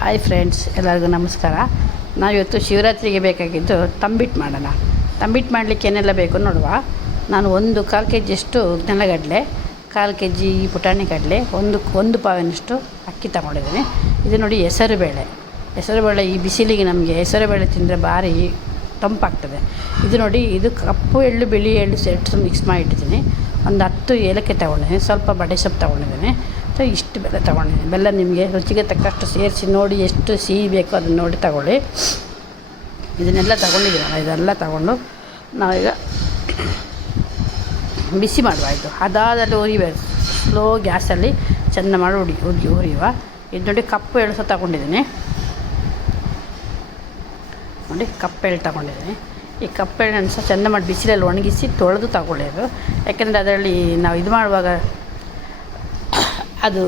Hi friends ಎಲ್ಲರಿಗೂ ನಮಸ್ಕಾರ. ನಾವಿವತ್ತು ಶಿವರಾತ್ರಿಗೆ ಬೇಕಾಗಿದ್ದು ತಂಬಿಟ್ಟು ಮಾಡೋಣ. ತಂಬಿಟ್ಟು ಮಾಡಲಿಕ್ಕೆ ಏನೆಲ್ಲ ಬೇಕು ನೋಡುವ. ನಾನು ಒಂದು ಕಾಲು ಕೆ ಜಿಯಷ್ಟು ನೆಲಗಡಲೆ ಕಾಲು ಕೆ ಜಿ ಪುಟಾಣಿ ಕಡಲೆ, ಒಂದು ಒಂದು ಪಾವಿನಷ್ಟು ಅಕ್ಕಿ ತಗೊಂಡಿದ್ದೀನಿ. ಇದು ನೋಡಿ ಹೆಸರುಬೇಳೆ ಹೆಸರುಬೇಳೆ ಈ ಬಿಸಿಲಿಗೆ ನಮಗೆ ಹೆಸರುಬೇಳೆ ತಿಂದರೆ ಭಾರಿ ತಂಪಾಗ್ತದೆ. ಇದು ನೋಡಿ ಇದು ಕಪ್ಪು ಎಳ್ಳು, ಬಿಳಿ ಎಳ್ಳು ಸೆಟ್ಸ್ ಮಿಕ್ಸ್ ಮಾಡಿಟ್ಟಿದ್ದೀನಿ. ಒಂದು ಹತ್ತು ಏಲಕ್ಕಿ ತಗೊಂಡಿದ್ದೀನಿ. ಸ್ವಲ್ಪ ಬಡೆ ಸೊಪ್ಪು ತಗೊಂಡಿದ್ದೀನಿ. ಸೊ ಇಷ್ಟು ಬೆಲ್ಲ ತಗೊಂಡಿದ್ದೀನಿ. ಬೆಲ್ಲ ನಿಮಗೆ ರುಚಿಗೆ ತಕ್ಕಷ್ಟು ಸೇರಿಸಿ ನೋಡಿ ಎಷ್ಟು ಸಿಹಿ ಬೇಕೋ ಅದನ್ನು ನೋಡಿ ತಗೊಳ್ಳಿ. ಇದನ್ನೆಲ್ಲ ತಗೊಂಡಿದ್ದೀನಲ್ಲ, ಇದೆಲ್ಲ ತಗೊಂಡು ನಾವೀಗ ಬಿಸಿ ಮಾಡುವ, ಆಯಿತು. ಅದಾದಲ್ಲಿ ಉರಿಬೇಕು. ಸ್ಲೋ ಗ್ಯಾಸಲ್ಲಿ ಚೆಂದ ಮಾಡಿ ಉಡಿ ಉರಿ ಉರಿಯುವ. ಇದು ನೋಡಿ ಕಪ್ಪು ಎಳ್ಳು ಸಹ ತಗೊಂಡಿದ್ದೀನಿ. ನೋಡಿ ಕಪ್ಪೆಳ್ಳು ತಗೊಂಡಿದ್ದೀನಿ. ಈ ಕಪ್ಪೆಳ್ಳನ್ನು ಸಹ ಚೆಂದ ಮಾಡಿ ಬಿಸಿಲಲ್ಲಿ ಒಣಗಿಸಿ ತೊಳೆದು ತಗೊಳ್ಳೋದು ಯಾಕೆಂದರೆ ಅದರಲ್ಲಿ ನಾವು ಇದು ಮಾಡುವಾಗ ಅದು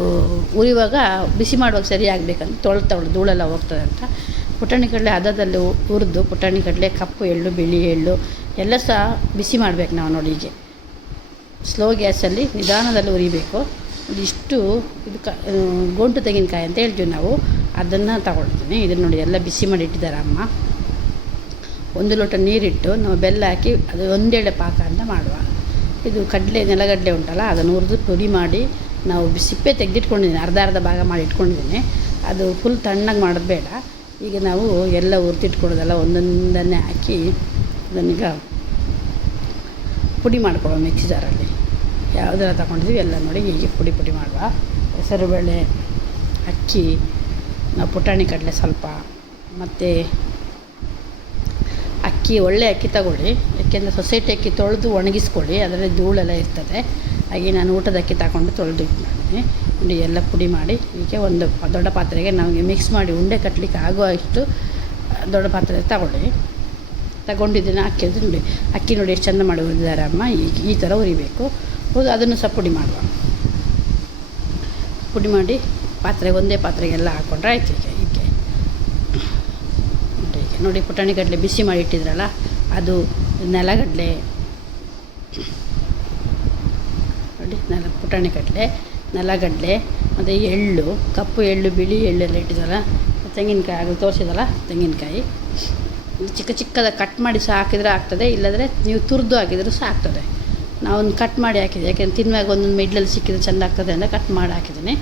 ಉರಿಯುವಾಗ ಬಿಸಿ ಮಾಡುವಾಗ ಸರಿ ಆಗಬೇಕಂತ ತಗೊಳ್ಳಿ ಧೂಳೆಲ್ಲ ಹೋಗ್ತದೆ ಅಂತ. ಪುಟಾಣಿ ಕಡಲೆ ಹದದಲ್ಲಿ ಹುರಿದು ಪುಟಾಣಿ ಕಡಲೆ, ಕಪ್ಪು ಎಳ್ಳು, ಬಿಳಿ ಎಳ್ಳು ಎಲ್ಲ ಸಹ ಬಿಸಿ ಮಾಡಬೇಕು ನಾವು ನೋಡಿ ಹೀಗೆ. ಸ್ಲೋ ಗ್ಯಾಸಲ್ಲಿ ನಿಧಾನದಲ್ಲಿ ಉರಿಬೇಕು. ಇದಿಷ್ಟು ಇದು ಕ ಗೊಂಟು ತೆಂಗಿನಕಾಯಿ ಅಂತ ಹೇಳ್ತೀವಿ ನಾವು. ಅದನ್ನು ತಗೊಳ್ತೀನಿ. ಇದನ್ನು ನೋಡಿ ಎಲ್ಲ ಬಿಸಿ ಮಾಡಿ ಇಟ್ಟಿದ್ದಾರೆ ಅಮ್ಮ. ಒಂದು ಲೋಟ ನೀರಿಟ್ಟು ನಾವು ಬೆಲ್ಲ ಹಾಕಿ ಅದು ಒಂದೆಳೆ ಪಾಕ ಅಂತ ಮಾಡುವ. ಇದು ಕಡಲೆ ನೆಲಗಡಲೆ ಉಂಟಲ್ಲ, ಅದನ್ನು ಹುರಿದು ಪುಡಿ ಮಾಡಿ ನಾವು ಸಿಪ್ಪೆ ತೆಗೆದಿಟ್ಕೊಂಡಿದ್ದೀನಿ, ಅರ್ಧ ಅರ್ಧ ಭಾಗ ಮಾಡಿ ಇಟ್ಕೊಂಡಿದ್ದೀನಿ. ಅದು ಫುಲ್ ತಣ್ಣಗೆ ಮಾಡೋದು ಬೇಡ. ಈಗ ನಾವು ಎಲ್ಲ ಹುರಿದಿಟ್ಕೊಳ್ಳೋದೆಲ್ಲ, ಒಂದೊಂದನ್ನೇ ಹಾಕಿ ಅದನ್ನೀಗ ಪುಡಿ ಮಾಡ್ಕೊಳ್ಳೋ ಮಿಕ್ಸಿ ಜಾರಲ್ಲಿ. ಯಾವುದೆಲ್ಲ ತಗೊಂಡಿದ್ದೀವಿ ಎಲ್ಲ ನೋಡಿ, ಹೀಗೆ ಪುಡಿ ಪುಡಿ ಮಾಡುವ. ಹೆಸರುಬೇಳೆ ಅಕ್ಕಿ, ನಾವು ಪುಟಾಣಿ ಕಡಲೆ ಸ್ವಲ್ಪ, ಮತ್ತು ಅಕ್ಕಿ, ಒಳ್ಳೆ ಅಕ್ಕಿ ತಗೊಳ್ಳಿ. ಯಾಕೆಂದರೆ ಸೊಸೈಟಿ ಅಕ್ಕಿ ತೊಳೆದು ಒಣಗಿಸ್ಕೊಳ್ಳಿ, ಅದರಲ್ಲಿ ಧೂಳೆಲ್ಲ ಇರ್ತದೆ. ಹಾಗೆ ನಾನು ಊಟದ ಅಕ್ಕಿ ತಗೊಂಡು ತೊಳೆದು ಇಟ್ಟಿದ್ದೀನಿ ನೋಡಿ ಎಲ್ಲ ಪುಡಿ ಮಾಡಿ ಈಗ ಒಂದು ದೊಡ್ಡ ಪಾತ್ರೆಗೆ ನಮಗೆ ಮಿಕ್ಸ್ ಮಾಡಿ ಉಂಡೆ ಕಟ್ಟಲಿಕ್ಕೆ ಆಗುವ ಇಷ್ಟು ದೊಡ್ಡ ಪಾತ್ರೆ ತಗೊಳ್ಳಿ ತಗೊಂಡಿದ್ದೀನಿ ಅಕ್ಕಿ ಅದು ನೋಡಿ. ಅಕ್ಕಿ ನೋಡಿ ಎಷ್ಟು ಚೆಂದ ಮಾಡಿ ಹುರಿದಿದ್ದಾರೆ ಅಮ್ಮ. ಈ ಈ ಥರ ಉರಿಬೇಕು. ಹೌದು, ಅದನ್ನು ಸಹ ಪುಡಿ ಮಾಡುವ. ಪುಡಿ ಮಾಡಿ ಪಾತ್ರೆ ಒಂದೇ ಪಾತ್ರೆಗೆಲ್ಲ ಹಾಕ್ಕೊಂಡ್ರೆ ಆಯ್ತು ಈಗ ಹೀಗೆ. ನೋಡಿ ಪುಟಾಣಿ ಕಡಲೆ ಬಿಸಿ ಮಾಡಿ ಇಟ್ಟಿದ್ರಲ್ಲ, ಅದು ನೆಲಗಡಲೆ. ನೋಡಿ ನೆಲ ಪುಟಾಣಿ ಕಡಲೆ, ನೆಲಗಡಲೆ, ಮತ್ತು ಎಳ್ಳು, ಕಪ್ಪು ಎಳ್ಳು, ಬಿಳಿ ಎಳ್ಳೆಲ್ಲ ಇಟ್ಟಿದ್ದಲ್ಲ ತೆಂಗಿನಕಾಯಿ ಅದು ತೋರಿಸಿದಲ್ಲ ತೆಂಗಿನಕಾಯಿ. ಚಿಕ್ಕ ಚಿಕ್ಕದ ಕಟ್ ಮಾಡಿ ಸಹ ಹಾಕಿದರೆ ಆಗ್ತದೆ, ಇಲ್ಲದ್ರೆ ನೀವು ತುರಿದು ಹಾಕಿದರೂ ಸಹ ಆಗ್ತದೆ. ನಾವೊಂದು ಕಟ್ ಮಾಡಿ ಹಾಕಿದೆ ಯಾಕೆಂದ್ರೆ ತಿನ್ನುವಾಗ ಒಂದೊಂದು ಮಿಡ್ಲಲ್ಲಿ ಸಿಕ್ಕಿದ್ರೆ ಚೆಂದ ಆಗ್ತದೆ ಅಂತ ಕಟ್ ಮಾಡಿ ಹಾಕಿದ್ದೀನಿ.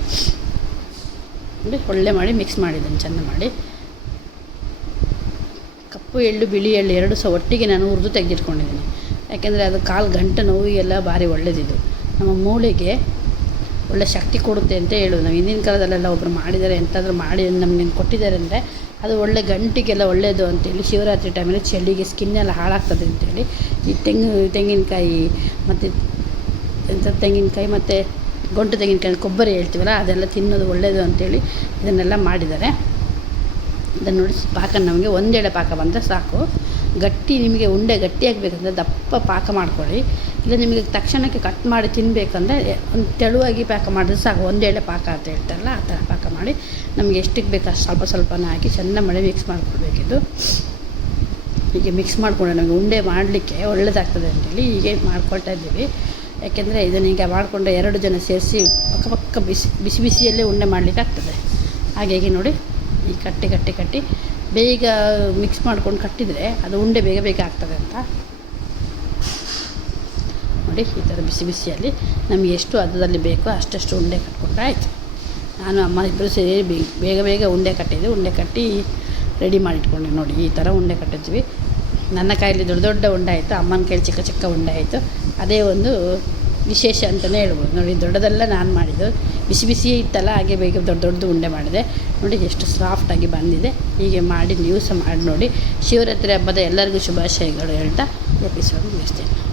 ಒಳ್ಳೆ ಮಾಡಿ ಮಿಕ್ಸ್ ಮಾಡಿದ್ದೀನಿ, ಚೆಂದ ಮಾಡಿ. ಕಪ್ಪು ಎಳ್ಳು, ಬಿಳಿ ಎಳ್ಳು ಎರಡು ಸಹ ಒಟ್ಟಿಗೆ ನಾನು ಹುರಿದು ತೆಗೆದಿಟ್ಕೊಂಡಿದ್ದೀನಿ. ಯಾಕೆಂದರೆ ಅದು ಕಾಲು ಗಂಟೆ ನೋವಿಗೆಲ್ಲ ಭಾರಿ ಒಳ್ಳೆಯದಿದು ನಮ್ಮ ಮೂಳೆಗೆ ಒಳ್ಳೆ ಶಕ್ತಿ ಕೊಡುತ್ತೆ ಅಂತ ಹೇಳೋದು. ನಾವು ಹಿಂದಿನ ಕಾಲದಲ್ಲೆಲ್ಲ ಒಬ್ಬರು ಮಾಡಿದ್ದಾರೆ, ಎಂತಾದರೂ ಮಾಡಿ ನಮ್ಗೆ ಕೊಟ್ಟಿದ್ದಾರೆ ಅಂದರೆ ಅದು ಒಳ್ಳೆ ಗಂಟಿಗೆಲ್ಲ ಒಳ್ಳೆಯದು ಅಂತೇಳಿ ಶಿವರಾತ್ರಿ ಟೈಮಲ್ಲಿ ಚಳಿಗೆ ಸ್ಕಿನ್ನೆಲ್ಲ ಹಾಳಾಗ್ತದೆ ಅಂತೇಳಿ ಈ ತೆಂಗು, ತೆಂಗಿನಕಾಯಿ ಮತ್ತು ಎಂಥ ತೆಂಗಿನಕಾಯಿ ಮತ್ತು ಗೊಂಟು ತೆಂಗಿನಕಾಯಿ ಕೊಬ್ಬರಿ ಹೇಳ್ತೀವಲ್ಲ, ಅದೆಲ್ಲ ತಿನ್ನೋದು ಒಳ್ಳೆಯದು ಅಂತೇಳಿ ಇದನ್ನೆಲ್ಲ ಮಾಡಿದ್ದಾರೆ. ಇದನ್ನು ನೋಡಿ ಪಾಕ ನಮಗೆ ಒಂದೆಳೆ ಪಾಕ ಬಂದರೆ ಸಾಕು. ಗಟ್ಟಿ ನಿಮಗೆ ಉಂಡೆ ಗಟ್ಟಿಯಾಗಬೇಕಂದ್ರೆ ದಪ್ಪ ಪಾಕ ಮಾಡ್ಕೊಳ್ಳಿ. ಇಲ್ಲ ನಿಮಗೆ ತಕ್ಷಣಕ್ಕೆ ಕಟ್ ಮಾಡಿ ತಿನ್ನಬೇಕಂದ್ರೆ ಒಂದು ತೆಳುವಾಗಿ ಪಾಕ ಮಾಡಿದ್ರೆ ಸಾಕು. ಒಂದೆಳೆ ಪಾಕ ಅಂತ ಹೇಳ್ತಾರಲ್ಲ, ಆ ಥರ ಪಾಕ ಮಾಡಿ ನಮಗೆ ಎಷ್ಟಕ್ಕೆ ಬೇಕು ಅಷ್ಟು ಸ್ವಲ್ಪ ಸ್ವಲ್ಪನೇ ಹಾಕಿ ಚೆಂದ ಮಳೆ ಮಿಕ್ಸ್ ಮಾಡ್ಕೊಳ್ಬೇಕಿದು ಹೀಗೆ ಮಿಕ್ಸ್ ಮಾಡಿಕೊಂಡು ನಮಗೆ ಉಂಡೆ ಮಾಡಲಿಕ್ಕೆ ಒಳ್ಳೆಯದಾಗ್ತದೆ ಅಂತೇಳಿ ಹೀಗೆ ಮಾಡ್ಕೊಳ್ತಾ ಇದ್ದೀವಿ. ಯಾಕೆಂದರೆ ಇದನ್ನು ಈಗ ಮಾಡಿಕೊಂಡು ಎರಡು ಜನ ಸೇರಿಸಿ ಪಕ್ಕ ಪಕ್ಕ ಬಿಸಿ ಬಿಸಿ ಬಿಸಿಯಲ್ಲೇ ಉಂಡೆ ಮಾಡಲಿಕ್ಕೆ ಆಗ್ತದೆ ಹಾಗಾಗಿ ನೋಡಿ, ಈ ಕಟ್ಟಿ ಕಟ್ಟಿ ಕಟ್ಟಿ. ಬೇಗ ಮಿಕ್ಸ್ ಮಾಡ್ಕೊಂಡು ಕಟ್ಟಿದರೆ ಅದು ಉಂಡೆ ಬೇಗ ಬೇಗ ಆಗ್ತದೆ ಅಂತ. ನೋಡಿ, ಈ ಥರ ಬಿಸಿ ಬಿಸಿಯಲ್ಲಿ ನಮಗೆ ಎಷ್ಟು ಅದರಲ್ಲಿ ಬೇಕೋ ಅಷ್ಟಷ್ಟು ಉಂಡೆ ಕಟ್ಕೊಂಡ್ರೆ ಆಯಿತು. ನಾನು, ಅಮ್ಮ ಇಬ್ಬರು ಸೇರಿ ಬೇಗ ಬೇಗ ಉಂಡೆ ಕಟ್ಟಿದ್ದೆ ಉಂಡೆ ಕಟ್ಟಿ ರೆಡಿ ಮಾಡಿಟ್ಕೊಂಡೆ. ನೋಡಿ, ಈ ಥರ ಉಂಡೆ ಕಟ್ಟಿದ್ವಿ. ನನ್ನ ಕೈಯಲ್ಲಿ ದೊಡ್ಡ ದೊಡ್ಡ ಉಂಡೆ ಆಯಿತು. ಅಮ್ಮನ ಕೈಯಲ್ಲಿ ಚಿಕ್ಕ ಚಿಕ್ಕ ಉಂಡೆ ಆಯಿತು. ಅದೇ ಒಂದು ವಿಶೇಷ ಅಂತಲೇ ಹೇಳ್ಬೋದು. ನೋಡಿ, ದೊಡ್ಡದೆಲ್ಲ ನಾನು ಮಾಡಿದ್ದು. ಬಿಸಿ ಬಿಸಿಯೇ ಇತ್ತಲ್ಲ, ಹಾಗೆ ಬೇಗ ದೊಡ್ಡ ದೊಡ್ಡದು ಉಂಡೆ ಮಾಡಿದೆ. ನೋಡಿ, ಎಷ್ಟು ಸಾಫ್ಟಾಗಿ ಬಂದಿದೆ. ಹೀಗೆ ಮಾಡಿ ನೀವು ಮಾಡಿ ನೋಡಿ. ಶಿವರಾತ್ರಿ ಹಬ್ಬದ ಎಲ್ಲರಿಗೂ ಶುಭಾಶಯಗಳು ಹೇಳ್ತಾ ಎಪಿಸೋಡ್ ಮುಗಿಸ್ತೇನೆ.